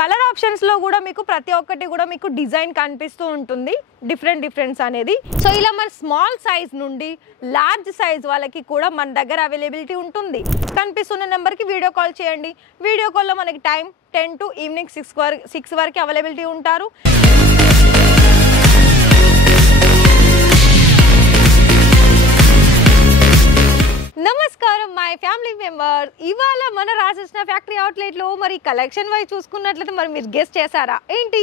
Colour options లో కూడా మీకు ప్రతి ఒక్కటి కూడా మీకు డిజైన్ కనిపిస్తూ ఉంటుంది డిఫరెంట్స్ అనేది. సో ఇలా మన స్మాల్ సైజ్ నుండి లార్జ్ సైజ్ వాళ్ళకి కూడా మన దగ్గర అవైలబిలిటీ ఉంటుంది. కనిపిస్తున్న నెంబర్కి వీడియో కాల్ చేయండి. వీడియో కాల్లో మనకి టైం 10 to ఈవినింగ్ 6 వరకు అవైలబిలిటీ ఉంటారు. నమస్కారం మై ఫ్యామిలీ మెంబర్. ఇవాళ మన రాజకృష్ణ ఫ్యాక్టరీ అవుట్లెట్లో మరి కలెక్షన్ వైజ్ చూసుకున్నట్లయితే మరి మీరు గెస్ట్ చేశారా ఏంటి?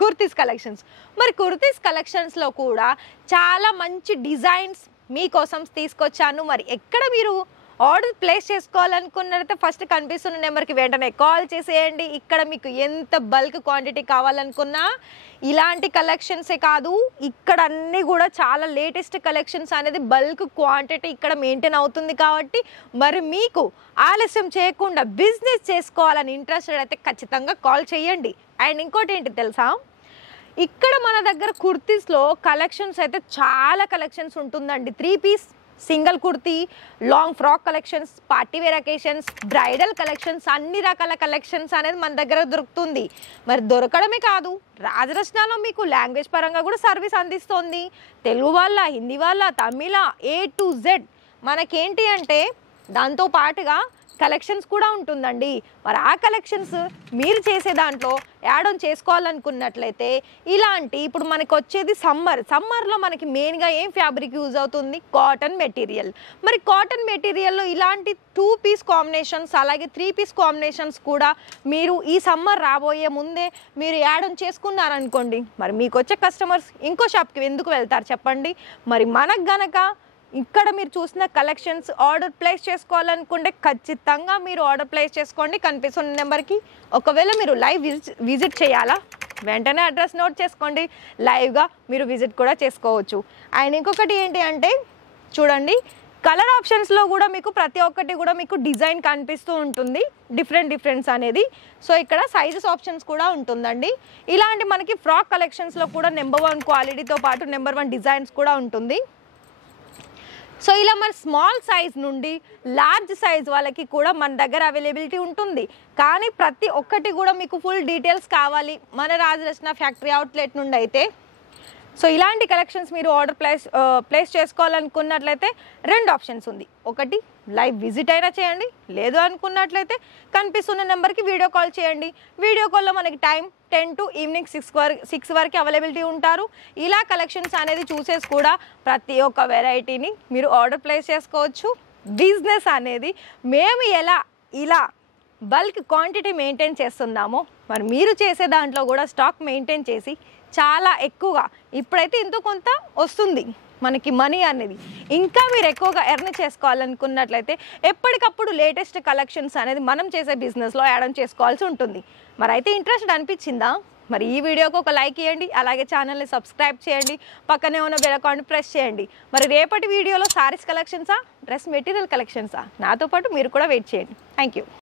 కుర్తీస్ కలెక్షన్స్. మరి కుర్తీస్ కలెక్షన్స్లో కూడా చాలా మంచి డిజైన్స్ మీకోసం తీసుకొచ్చాను. మరి ఎక్కడ మీరు ఆర్డర్ ప్లేస్ చేసుకోవాలనుకున్నట్లయితే ఫస్ట్ కనిపిస్తున్న నెంబర్కి వెంటనే కాల్ చేసేయండి. ఇక్కడ మీకు ఎంత బల్క్ క్వాంటిటీ కావాలనుకున్నా ఇలాంటి కలెక్షన్సే కాదు, ఇక్కడ అన్నీ కూడా చాలా లేటెస్ట్ కలెక్షన్స్ అనేది బల్క్ క్వాంటిటీ ఇక్కడ మెయింటైన్ అవుతుంది. కాబట్టి మరి మీకు ఆలస్యం చేయకుండా బిజినెస్ చేసుకోవాలని ఇంట్రెస్టెడ్ అయితే ఖచ్చితంగా కాల్ చేయండి. అండ్ ఇంకోటి ఏంటి తెలుసా, ఇక్కడ మన దగ్గర కుర్తీస్లో కలెక్షన్స్ అయితే చాలా కలెక్షన్స్ ఉంటుందండి. 3 piece single kurti, long frock collections, party wear occasions, bridal collections, అన్ని రకాల కలెక్షన్స్ అనేది మన దగ్గర దొరుకుతుంది. మరి దొరకడమే కాదు, రాజరత్నాలో మీకు లాంగ్వేజ్ పరంగా కూడా సర్వీస్ అందిస్తుంది. తెలుగు వాళ్ళ, హిందీ వాళ్ళ, తమిళ, A to Z మనకేంటి అంటే దాంతో పాటుగా కలెక్షన్స్ కూడా ఉంటుందండి. మరి ఆ కలెక్షన్స్ మీరు చేసే దాంట్లో యాడ్ ఆన్ చేసుకోవాలనుకున్నట్లయితే ఇలాంటి ఇప్పుడు మనకు వచ్చేది సమ్మర్లో మనకి మెయిన్గా ఏం ఫ్యాబ్రిక్ యూజ్ అవుతుంది? Cotton material. మరి కాటన్ మెటీరియల్లో ఇలాంటి 2 పీస్ కాంబినేషన్స్ అలాగే 3 పీస్ కాంబినేషన్స్ కూడా మీరు ఈ సమ్మర్ రాబోయే ముందే మీరు యాడ్ ఆన్ చేసుకున్నారనుకోండి, మరి మీకు వచ్చే కస్టమర్స్ ఇంకో షాప్కి ఎందుకు వెళ్తారు చెప్పండి? మరి మనకు గనక ఇక్కడ మీరు చూసిన కలెక్షన్స్ ఆర్డర్ ప్లేస్ చేసుకోవాలనుకుంటే ఖచ్చితంగా మీరు ఆర్డర్ ప్లేస్ చేసుకోండి కనిపిస్తున్న నెంబర్కి. ఒకవేళ మీరు లైవ్ విజిట్ చేయాలా, వెంటనే అడ్రస్ నోట్ చేసుకోండి, లైవ్గా మీరు విజిట్ కూడా చేసుకోవచ్చు. అండ్ ఇంకొకటి ఏంటి అంటే చూడండి, కలర్ ఆప్షన్స్లో కూడా మీకు ప్రతి ఒక్కటి కూడా మీకు డిజైన్ కనిపిస్తూ ఉంటుంది డిఫరెంట్స్ అనేది. సో ఇక్కడ సైజెస్ ఆప్షన్స్ కూడా ఉంటుందండి. ఇలాంటి మనకి ఫ్రాక్ కలెక్షన్స్లో కూడా నెంబర్ 1 క్వాలిటీతో పాటు నెంబర్ 1 డిజైన్స్ కూడా ఉంటుంది. సో ఇలా మన స్మాల్ సైజ్ నుండి లార్జ్ సైజ్ వాళ్ళకి కూడా మన దగ్గర అవైలబిలిటీ ఉంటుంది. కానీ ప్రతి ఒక్కటి కూడా మీకు ఫుల్ డీటెయిల్స్ కావాలి మన రాజరత్న ఫ్యాక్టరీ అవుట్లెట్ నుండి అయితే. సో ఇలాంటి కలెక్షన్స్ మీరు ఆర్డర్ ప్లేస్ చేసుకోవాలనుకున్నట్లయితే 2 ఆప్షన్స్ ఉంది. ఒకటి లైవ్ విజిట్ అయినా చేయండి, లేదు అనుకున్నట్లయితే కనిపిస్తున్న నెంబర్కి వీడియో కాల్ చేయండి. వీడియో కాల్లో మనకి టైం 10 to ఈవినింగ్ 6 వరకు అవైలబిలిటీ ఉంటారు. ఇలా కలెక్షన్స్ అనేది చూసేసి కూడా ప్రతి ఒక్క వెరైటీని మీరు ఆర్డర్ ప్లేస్ చేసుకోవచ్చు. బిజినెస్ అనేది మేము ఇలా బల్క్ క్వాంటిటీ మెయింటైన్ చేస్తున్నామో మరి మీరు చేసే దాంట్లో కూడా స్టాక్ మెయింటైన్ చేసి చాలా ఎక్కువగా ఇప్పుడైతే ఇంతో కొంత వస్తుంది మనకి మనీ అనేది, ఇంకా మీరు ఎక్కువగా ఎర్న్ చేసుకోవాలనుకున్నట్లయితే ఎప్పటికప్పుడు లేటెస్ట్ కలెక్షన్స్ అనేది మనం చేసే బిజినెస్లో యాడ్ ఆన్ చేసుకోవాల్సి ఉంటుంది. మరి అయితే ఇంట్రెస్ట్ అనిపించిందా? మరి ఈ వీడియోకి ఒక లైక్ ఇవ్వండి, అలాగే ఛానల్ని సబ్స్క్రైబ్ చేయండి, పక్కనే ఉన్న బెల్ ఐకాన్ ప్రెస్ చేయండి. మరి రేపటి వీడియోలో సారీస్ కలెక్షన్సా, డ్రెస్ మెటీరియల్ కలెక్షన్సా, నాతో పాటు మీరు కూడా వెయిట్ చేయండి. Thank you.